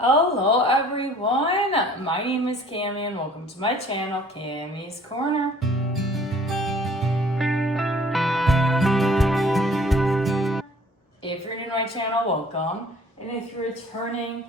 Hello everyone, my name is Cami and welcome to my channel, Cami's Corner. If you're new to my channel, welcome. And if you're returning,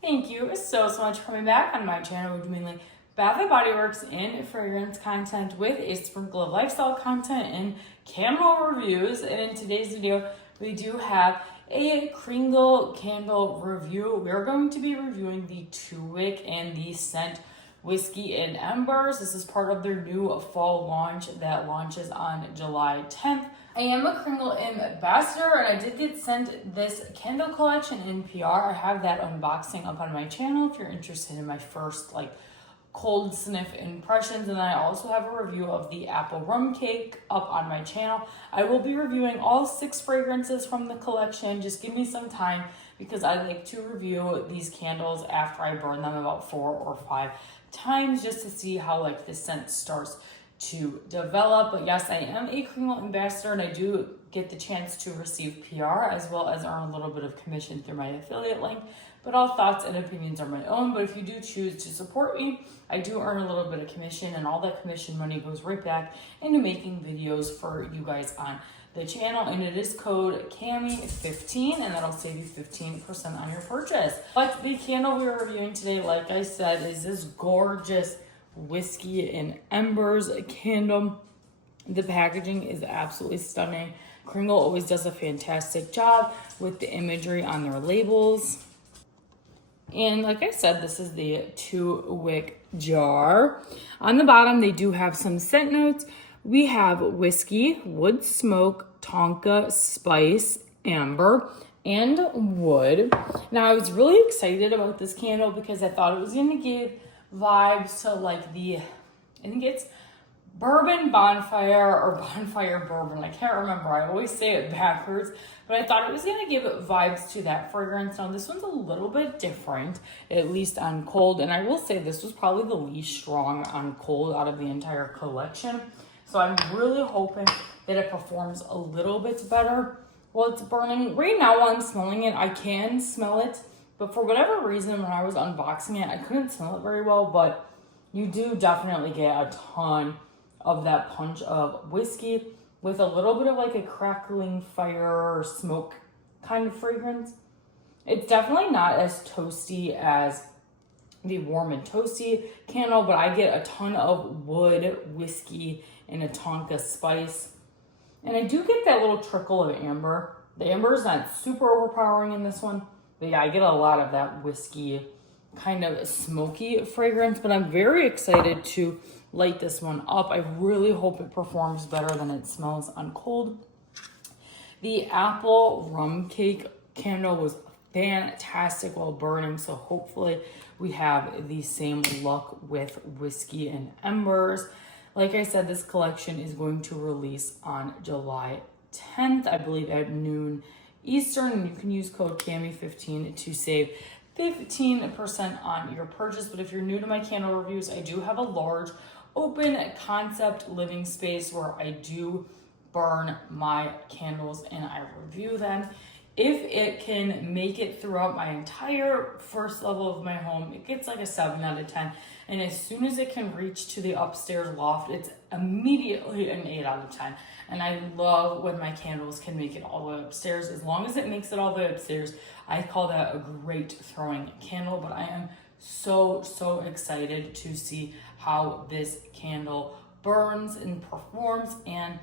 thank you so much for coming back on my channel. We're doing like Bath and Body Works and fragrance content with a sprinkle of lifestyle content and candle reviews. And in today's video, we do have a Kringle candle review. We're going to be reviewing the 2-wick and the scent Whiskey and Embers. This is part of their new fall launch that launches on July 10th. I am a Kringle ambassador and I did get sent this candle collection in PR. I have that unboxing up on my channel if you're interested in my first cold sniff impressions. And then I also have a review of the Apple Rum Cake up on my channel. I will be reviewing all 6 fragrances from the collection. Just give me some time because I like to review these candles after I burn them about 4 or 5 times just to see how the scent starts to develop. But yes, I am a Kringle ambassador and I do get the chance to receive PR as well as earn a little bit of commission through my affiliate link. But all thoughts and opinions are my own. But if you do choose to support me, I do earn a little bit of commission, and all that commission money goes right back into making videos for you guys on the channel. And it is code CAMI15, and that'll save you 15% on your purchase. But the candle we are reviewing today, like I said, is this gorgeous Whiskey and Embers candle. The packaging is absolutely stunning. Kringle always does a fantastic job with the imagery on their labels. And like I said, this is the 2-wick jar. On the bottom, they do have some scent notes. We have whiskey, wood smoke, tonka, spice, amber, and wood. Now, I was really excited about this candle because I thought it was going to give vibes to I think it's bourbon bonfire or bonfire bourbon. I can't remember. I always say it backwards, but I thought it was going to give vibes to that fragrance. Now, this one's a little bit different, at least on cold. And I will say this was probably the least strong on cold out of the entire collection. So I'm really hoping that it performs a little bit better while it's burning. Right now, while I'm smelling it, I can smell it. But for whatever reason, when I was unboxing it, I couldn't smell it very well. But you do definitely get a ton of that punch of whiskey with a little bit of a crackling fire or smoke kind of fragrance. It's definitely not as toasty as the warm and toasty candle, but I get a ton of wood, whiskey, and a tonka spice. And I do get that little trickle of amber. The amber is not super overpowering in this one, but yeah, I get a lot of that whiskey kind of smoky fragrance. But I'm very excited to light this one up. I really hope it performs better than it smells on cold. The Apple Rum Cake Candle was fantastic while burning, so hopefully we have the same luck with Whiskey and Embers. Like I said, this collection is going to release on July 10th, I believe at noon Eastern, and you can use code CAMI15 to save 15% on your purchase. But if you're new to my candle reviews, I do have a large open concept living space where I do burn my candles and I review them. If it can make it throughout my entire first level of my home, it gets a 7 out of 10. And as soon as it can reach to the upstairs loft, it's immediately an 8 out of 10. And I love when my candles can make it all the way upstairs. As long as it makes it all the way upstairs, I call that a great throwing candle. But I am so excited to see how this candle burns and performs, and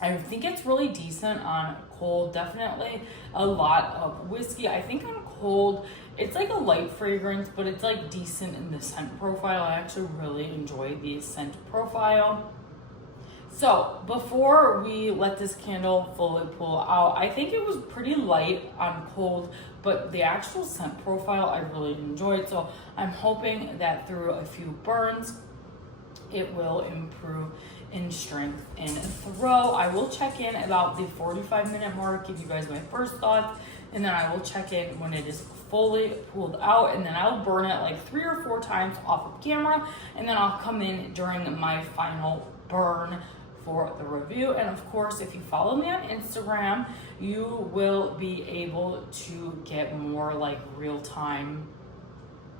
I think it's really decent on cold. Definitely a lot of whiskey. I think on cold it's a light fragrance, but it's decent in the scent profile. I actually really enjoy the scent profile. So before we let this candle fully pull out, I think it was pretty light on cold, but the actual scent profile I really enjoyed. So I'm hoping that through a few burns, it will improve in strength and throw. I will check in about the 45-minute mark, give you guys my first thoughts, and then I will check in when it is fully pulled out, and then I'll burn it 3 or 4 times off of camera, and then I'll come in during my final burn for the review. And of course, if you follow me on Instagram, you will be able to get more real-time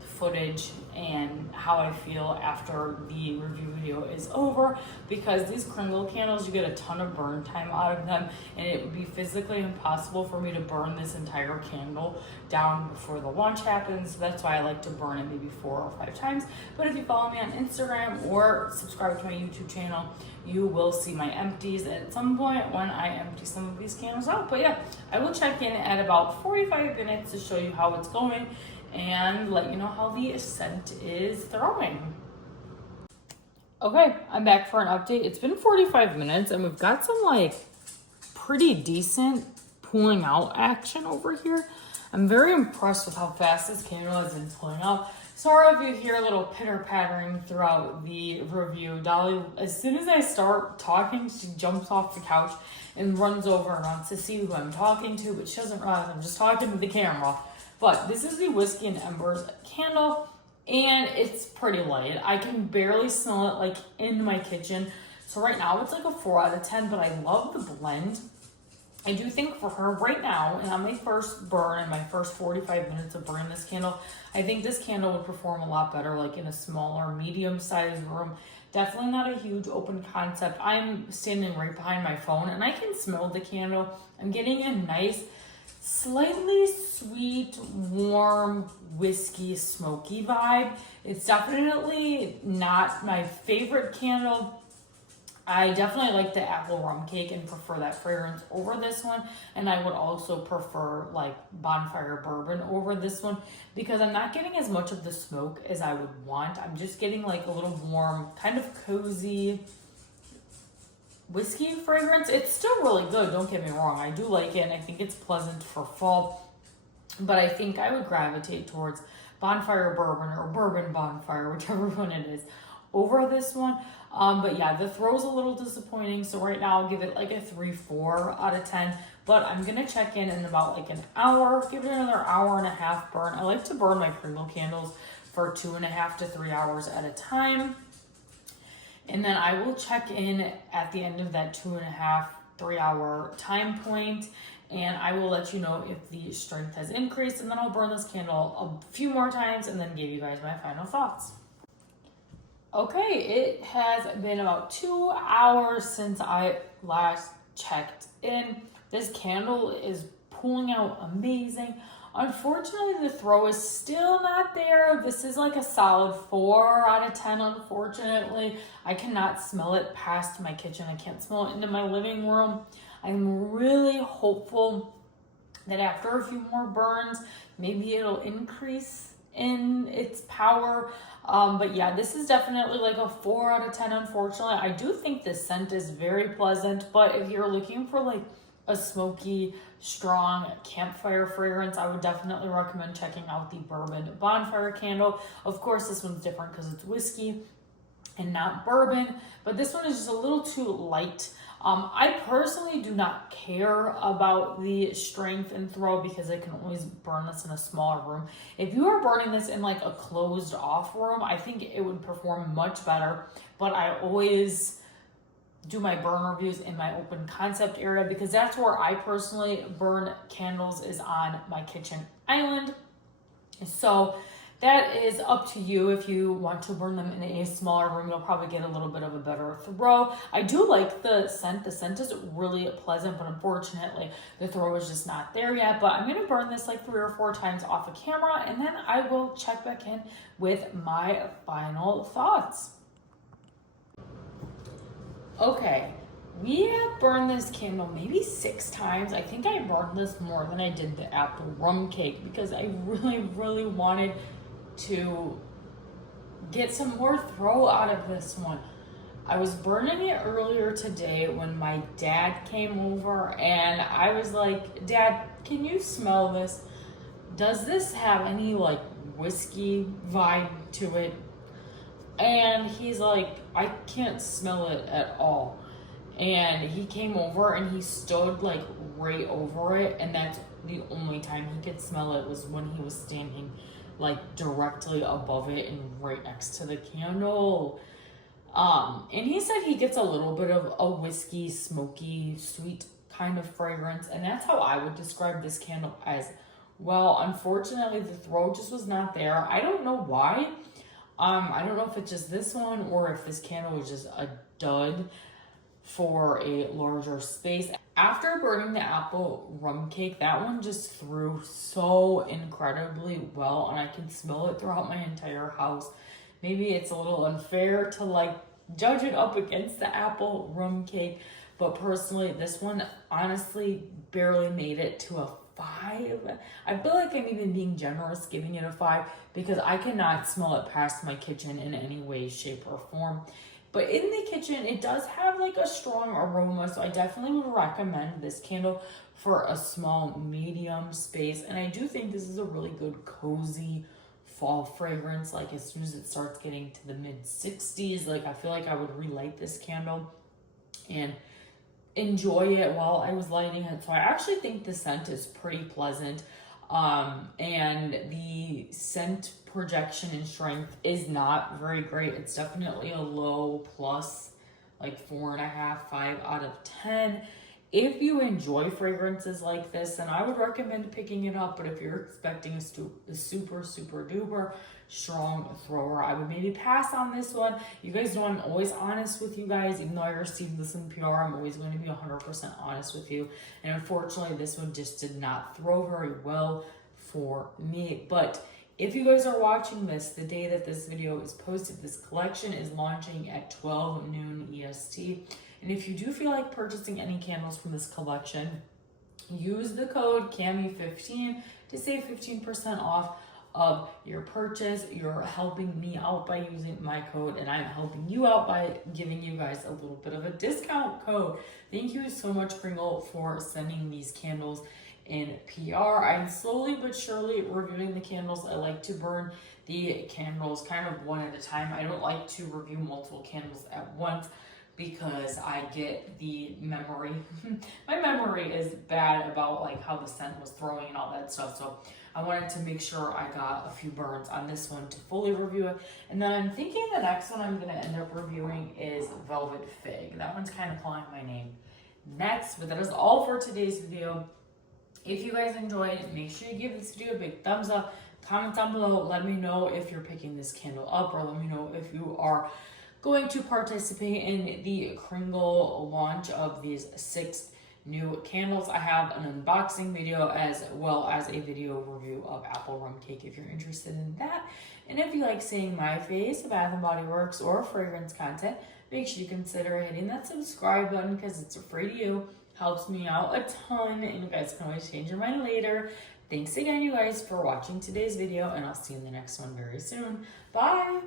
footage and how I feel after the review video is over, because these Kringle candles, you get a ton of burn time out of them, and it would be physically impossible for me to burn this entire candle down before the launch happens. That's why I like to burn it maybe 4 or 5 times. But if you follow me on Instagram or subscribe to my YouTube channel, you will see my empties at some point when I empty some of these candles out. But yeah, I will check in at about 45 minutes to show you how it's going and let you know how the scent is throwing. Okay, I'm back for an update. It's been 45 minutes and we've got some like pretty decent pulling out action over here. I'm very impressed with how fast this candle has been pulling out. Sorry if you hear a little pitter pattering throughout the review. Dolly, as soon as I start talking, she jumps off the couch and runs over and wants to see who I'm talking to, but she doesn't realize I'm just talking to the camera. But this is the Whiskey and Embers candle, and it's pretty light. I can barely smell it like in my kitchen. So right now it's like a 4 out of 10, but I love the blend. I do think for her right now, and on my first burn, in my first 45 minutes of burning this candle, I think this candle would perform a lot better like in a smaller, medium-sized room. Definitely not a huge open concept. I'm standing right behind my phone, and I can smell the candle. I'm getting a nice, slightly sweet, warm, whiskey, smoky vibe. It's definitely not my favorite candle. I definitely like the Apple Rum Cake and prefer that fragrance over this one. And I would also prefer like Bonfire Bourbon over this one because I'm not getting as much of the smoke as I would want. I'm just getting like a little warm, kind of cozy whiskey fragrance. It's still really good, don't get me wrong. I do like it and I think it's pleasant for fall. But I think I would gravitate towards Bonfire Bourbon or Bourbon Bonfire, whichever one it is, over this one. But yeah, the throw's a little disappointing. So right now I'll give it like a 3-4 out of 10. But I'm going to check in about like an hour, give it another hour and a half burn. I like to burn my Kringle candles for 2.5 to 3 hours at a time. And then I will check in at the end of that 2.5, 3 hour time point. And I will let you know if the strength has increased. And then I'll burn this candle a few more times and then give you guys my final thoughts. Okay, it has been about 2 hours since I last checked in. This candle is pulling out amazing. Unfortunately, the throw is still not there. This is like a solid 4 out of 10, unfortunately. I cannot smell it past my kitchen. I can't smell it into my living room. I'm really hopeful that after a few more burns, maybe it'll increase in its power. But yeah, this is definitely like a 4 out of 10, unfortunately. I do think the scent is very pleasant, but if you're looking for like a smoky, strong campfire fragrance, I would definitely recommend checking out the Bourbon Bonfire Candle. Of course, this one's different because it's whiskey and not bourbon, but this one is just a little too light. I personally do not care about the strength and throw because I can always burn this in a smaller room. If you are burning this in like a closed off room, I think it would perform much better, but I always do my burn reviews in my open concept area because that's where I personally burn candles, is on my kitchen island. So that is up to you. If you want to burn them in a smaller room, you'll probably get a little bit of a better throw. I do like the scent. The scent is really pleasant, but unfortunately, the throw is just not there yet. But I'm going to burn this like 3 or 4 times off of camera, and then I will check back in with my final thoughts. Okay, we have burned this candle maybe 6 times. I think I burned this more than I did the Apple Rum Cake because I really wanted to get some more throw out of this one. I was burning it earlier today when my dad came over and I was like, Dad, can you smell this? Does this have any like whiskey vibe to it? And he's like, I can't smell it at all. And he came over and he stood like right over it, and that's the only time he could smell it was when he was standing like directly above it and right next to the candle. And he said he gets a little bit of a whiskey, smoky, sweet kind of fragrance, and that's how I would describe this candle, as well, unfortunately, the throw just was not there. I don't know why. I don't know if it's just this one or if this candle was just a dud for a larger space. After burning the apple rum cake, that one just threw so incredibly well, and I can smell it throughout my entire house. Maybe it's a little unfair to like judge it up against the apple rum cake, but personally, this one honestly barely made it to a 5. I feel like I'm even being generous giving it a 5 because I cannot smell it past my kitchen in any way, shape, or form. But in the kitchen, it does have like a strong aroma, so I definitely would recommend this candle for a small, medium space. And I do think this is a really good, cozy fall fragrance. Like as soon as it starts getting to the mid 60s, like I feel like I would relight this candle and enjoy it while I was lighting it. So I actually think the scent is pretty pleasant. And the scent projection and strength is not very great. It's definitely a low plus, like 4.5, 5 out of 10. If you enjoy fragrances like this, then I would recommend picking it up. But if you're expecting a super, super duper strong thrower, I would maybe pass on this one. You guys know I'm always honest with you guys. Even though I received this in PR, I'm always going to be 100% honest with you. And unfortunately, this one just did not throw very well for me. But if you guys are watching this, the day that this video is posted, this collection is launching at 12 noon EST. And if you do feel like purchasing any candles from this collection, use the code CAMI15 to save 15% off of your purchase. You're helping me out by using my code, and I'm helping you out by giving you guys a little bit of a discount code. Thank you so much, Kringle, for sending these candles in PR. I'm slowly but surely reviewing the candles. I like to burn the candles kind of one at a time. I don't like to review multiple candles at once because I get the memory. My memory is bad about like how the scent was throwing and all that stuff. So I wanted to make sure I got a few burns on this one to fully review it. And then I'm thinking the next one I'm gonna end up reviewing is Velvet Fig. That one's kind of calling my name next, but that is all for today's video. If you guys enjoyed, make sure you give this video a big thumbs up. Comment down below, let me know if you're picking this candle up, or let me know if you are going to participate in the Kringle launch of these 6 new candles. I have an unboxing video as well as a video review of Apple Rum Cake if you're interested in that. And if you like seeing my face, Bath & Body Works, or fragrance content, make sure you consider hitting that subscribe button because it's free to you. Helps me out a ton, and you guys can always change your mind later. Thanks again, you guys, for watching today's video, and I'll see you in the next one very soon. Bye!